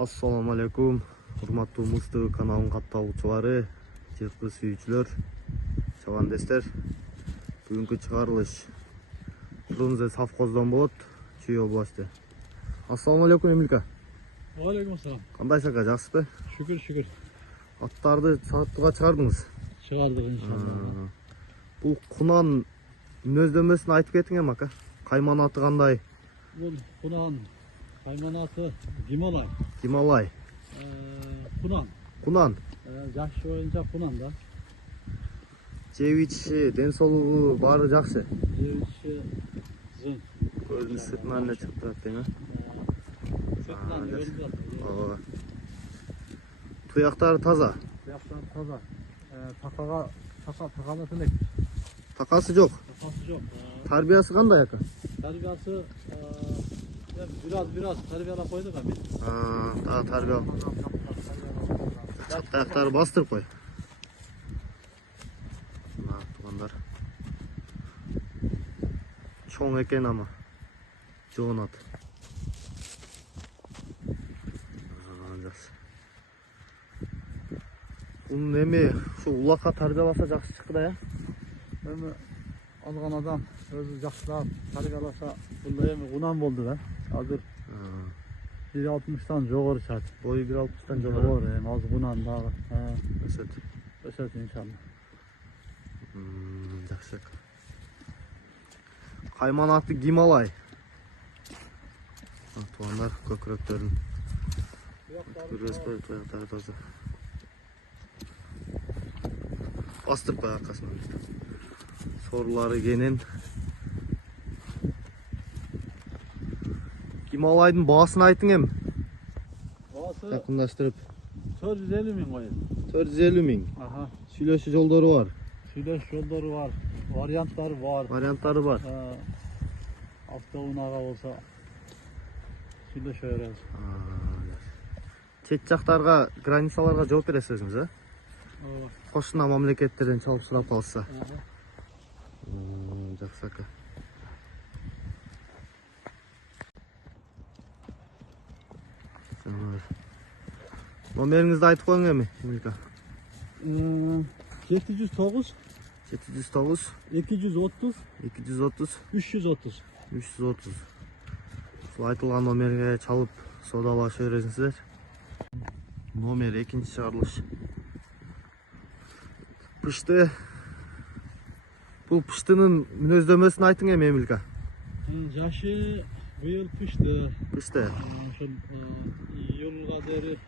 Assalamu alaikum, hurmattуу Муз ТВ каналынын катталуучулары, жылкы сүйүүчүлөр, чабандестер. Бүгүнкү чыгарылыш Фрунзе совхоздон болот, Чүй областы. Assalamu alaikum Эмилка. Алейкум ассалам. Кандайсыз ака, жакшысызбы? Шүкүр. Аттарды сатууга чыгардыңыз. Чыгардык иншалла. Бул кунан мүнөздөмөсүн айтып кетиңем ака. Кайман аты кандай? Бул кунан, кайман аты Гималай. Гималай. Кунан. Кунан. Жаш боюнча кунан да. Жеп ичиши, ден соолугу баары жакшы. Жебиши зын. Көздүн сыртынан эле чыгып турат тең, Сыртынан көрүнүп жатат. Туяктары таза. Туяктары таза. Такага элек. Такасы жок. Такасы жок. Тарбиясы кандай ака? Тарбиясы biraz тарбиялап койдук а биз. Та тарбия. Таяктары бастырып кой. Мына туугандар. Чоң экен ама. Жоонат. Бунун эми ушу улакка тарбияласа жакшы чыкты да, Эми алган адам өзү жакшылап тарбияласа бул эми кунан болду да. Азыр 1.60-тан жогору чыгат. Бою 1.60-тан жогору. Эми азыр кунан дагы Өсөт иншалла. Жакшы. Кайман аты Гималай. Туугандар көкүрөктөрүн көрөсүзбү, туяктары таза. Бастырып кой аркасынан. Сорлары кенен. Гималайдын баасын айтың эми. Баасы Жакындаштырып. 450 миң коет. 450 миң. Сүйлөшүү жолдору бар. Сүйлөш жолдору бар, Варианттары бар. Автоунага болсо сүйлөшө беребиз. Чет жактарга, границаларга жооп бересизби, э? Кошуна мамлекеттерден чалып сурап калса. Жакшы ака. Номериңизди айтып коюң эми, Эмилка. 709 709 230 230 330. 330. Ушул айтылган номерге чалып соодалашып бересиңиздер. Номер экинчи чыгарылыш. Пышты. Бул пыштынын мүнөздөмөсүн айтың эми, Эмилка. Жашы быйыл пышты. Пышты. Ошол июлга бери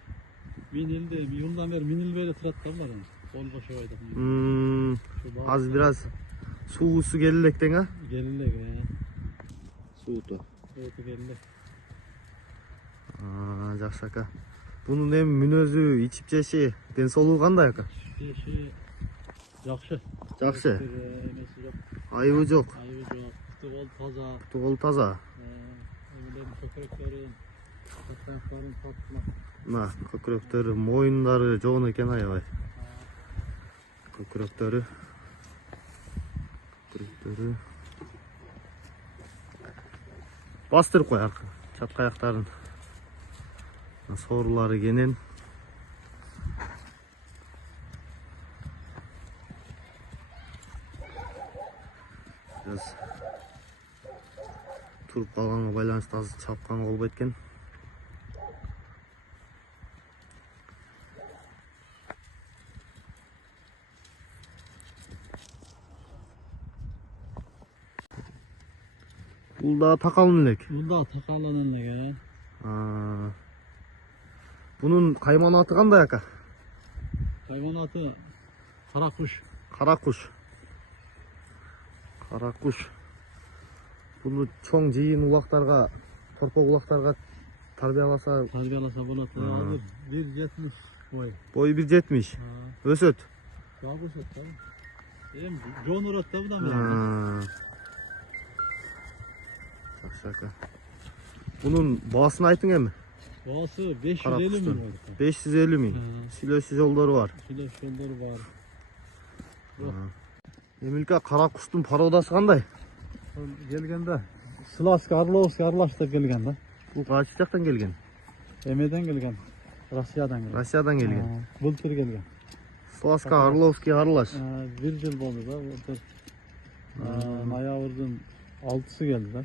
минилди, июлдан бери минилбей турат да булар. Кол бошобой да. Азыр бираз суусу келелек тең, а? Келелек. Сууту. Келелек. Жакшы ака. Бунун эми мүнөзү, ичип жеши, ден соолугу кандай ака? Жеши жакшы. Жакшы. Эмеси жок. Айыбы жок. Айыбы жок. Куту таза. Куту таза. Эмелердин көкүрөктөрүн, таяктарын таптыма. Мына көкүрөктөрү, моюндары жоон экен аябай. Көкүрөктөрү. Бастырып кой аркы, чатка аяктарын. Соорулары кенен. Biraz туруп калганга байланыштуу азыр чапкан болбойт экен. Бул да такалын элек. Бул да такалын элек. Бунун кайман аты кандай ака? Кайман аты Каракуш. Каракуш. Буну чоң жыйын улактарга, торпок улактарга тарбияласа болот. Азыр 1.70 бой. Бою 1.70. Өсөт. Жагы өсөт да. Эми жоон урат да будан бери. Жакшы ака. Бунун баасын айтың эми. Баасы 550 миң. 550 миң. Сүйлөшүү жолдору бар. Эмилка, Каракуштун породасы кандай? Келгенде Славский Орловский аралашта келген да. Бул кайсы жактан келген? Emeden gelgen. Rusya'dan gelgen. Rossiyadan kelген. Былтыр келген. Сласка Орловский аралаш. Bir yıl oldu da былтыр. Ноябрдын 6-сы келди да.